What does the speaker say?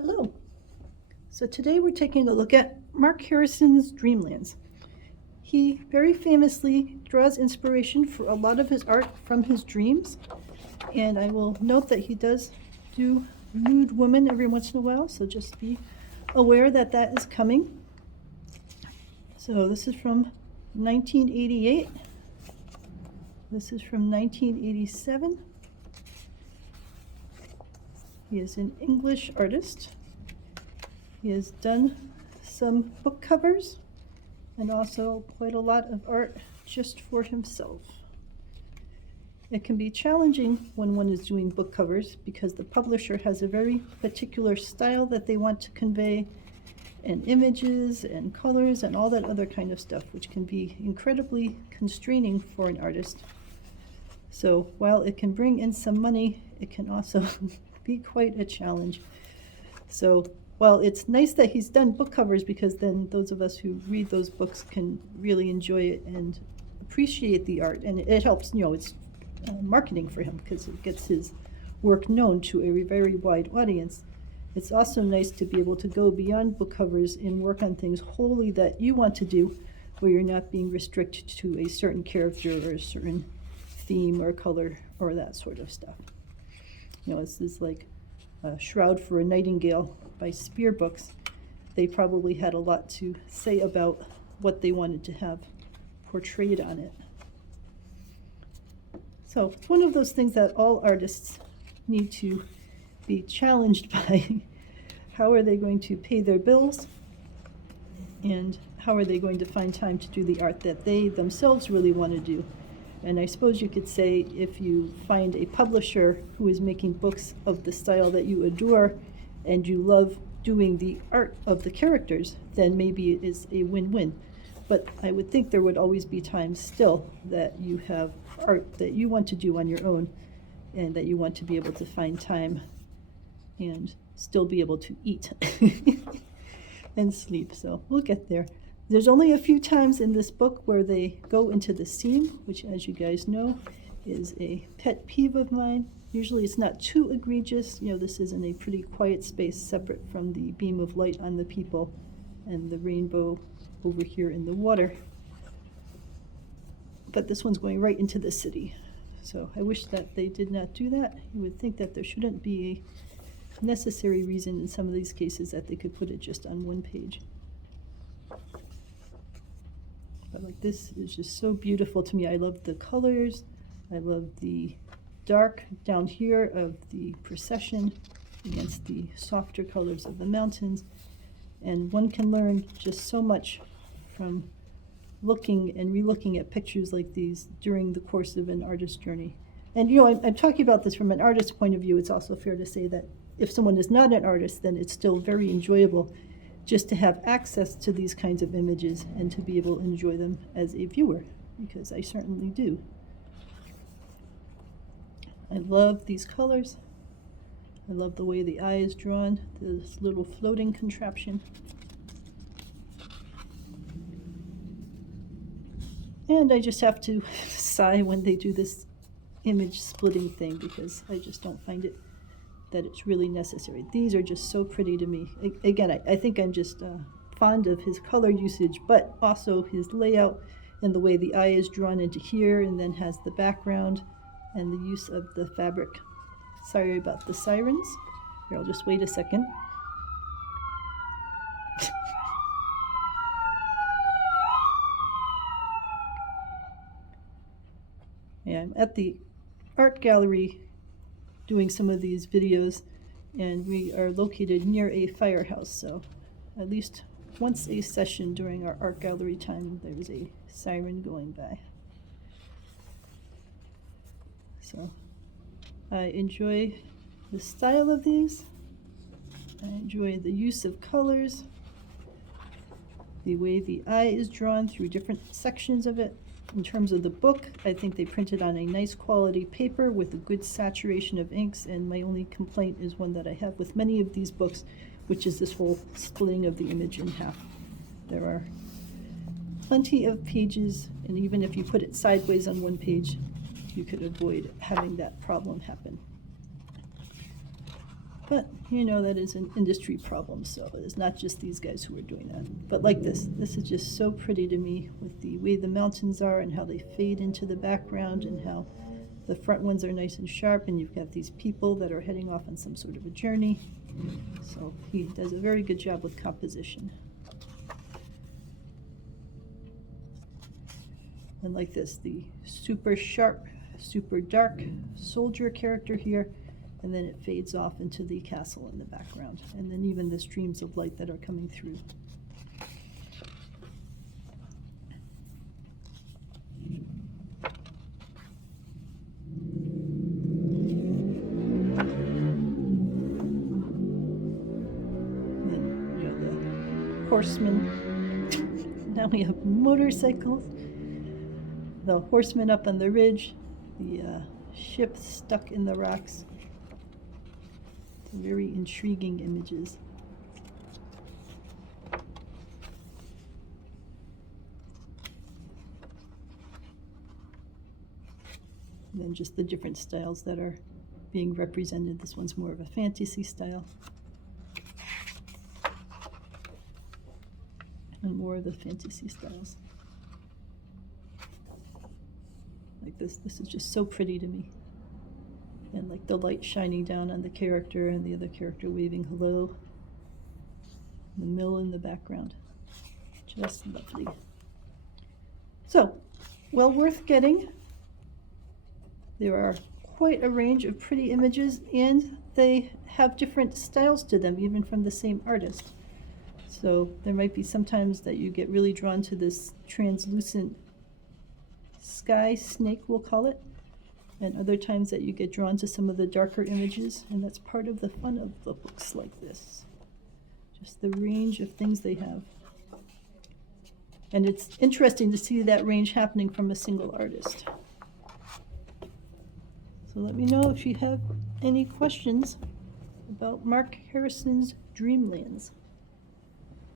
Hello. So today we're taking a look at Mark Harrison's Dreamlands. He very famously draws inspiration for a lot of his art from his dreams, and I will note that he does do nude women every once in a while, so just be aware that that is coming. So this is from 1988. This is from 1987. He is an English artist. He has done some book covers and also quite a lot of art just for himself. It can be challenging when one is doing book covers because the publisher has a very particular style that they want to convey, and images and colors and all that other kind of stuff, which can be incredibly constraining for an artist. So while it can bring in some money, it can also be quite a challenge. So while it's nice that he's done book covers, because then those of us who read those books can really enjoy it and appreciate the art, and it helps, it's marketing for him because it gets his work known to a very wide audience. It's also nice to be able to go beyond book covers and work on things wholly that you want to do, where you're not being restricted to a certain character or a certain theme or color or that sort of stuff. This is like Shroud for a Nightingale by Spear Books. They probably had a lot to say about what they wanted to have portrayed on it. So it's one of those things that all artists need to be challenged by. How are they going to pay their bills? And how are they going to find time to do the art that they themselves really want to do? And I suppose you could say, if you find a publisher who is making books of the style that you adore and you love doing the art of the characters, then maybe it is a win-win. But I would think there would always be times still that you have art that you want to do on your own and that you want to be able to find time and still be able to eat and sleep. So we'll get there. There's only a few times in this book where they go into the seam, which, as you guys know, is a pet peeve of mine. Usually it's not too egregious. This is in a pretty quiet space separate from the beam of light on the people and the rainbow over here in the water. But this one's going right into the city. So I wish that they did not do that. You would think that there shouldn't be a necessary reason in some of these cases that they could put it just on one page. But like, this is just so beautiful to me. I love the colors. I love the dark down here of the procession against the softer colors of the mountains. And one can learn just so much from looking and relooking at pictures like these during the course of an artist's journey. And I'm talking about this from an artist's point of view. It's also fair to say that if someone is not an artist, then it's still very enjoyable just to have access to these kinds of images and to be able to enjoy them as a viewer, because I certainly do. I love these colors. I love the way the eye is drawn, this little floating contraption. And I just have to sigh when they do this image splitting thing, because I just don't find it that it's really necessary. These are just so pretty to me. Again, I think I'm just fond of his color usage, but also his layout and the way the eye is drawn into here and then has the background and the use of the fabric. Sorry about the sirens. Here, I'll just wait a second. Yeah, I'm at the art gallery doing some of these videos, and we are located near a firehouse, so at least once a session during our art gallery time, there's a siren going by. So I enjoy the style of these. I enjoy the use of colors, the way the eye is drawn through different sections of it. In terms of the book, I think they printed on a nice quality paper with a good saturation of inks, and my only complaint is one that I have with many of these books, which is this whole splitting of the image in half. There are plenty of pages, and even if you put it sideways on one page, you could avoid having that problem happen. But you know that is an industry problem, so it's not just these guys who are doing that. But like this is just so pretty to me with the way the mountains are and how they fade into the background and how the front ones are nice and sharp, and you've got these people that are heading off on some sort of a journey. So he does a very good job with composition. And like this, the super sharp, super dark soldier character here, and then it fades off into the castle in the background, and then even the streams of light that are coming through. And then, you know, the horsemen. Now we have motorcycles. The horsemen up on the ridge, the ship stuck in the rocks. Very intriguing images. And then just the different styles that are being represented. This one's more of a fantasy style. And more of the fantasy styles. Like this is just so pretty to me. And like the light shining down on the character and the other character waving hello. The mill in the background. Just lovely. So, well worth getting. There are quite a range of pretty images, and they have different styles to them, even from the same artist. So there might be sometimes that you get really drawn to this translucent sky snake, we'll call it, and other times that you get drawn to some of the darker images, and that's part of the fun of the books like this. Just the range of things they have. And it's interesting to see that range happening from a single artist. So let me know if you have any questions about Mark Harrison's Dreamlands.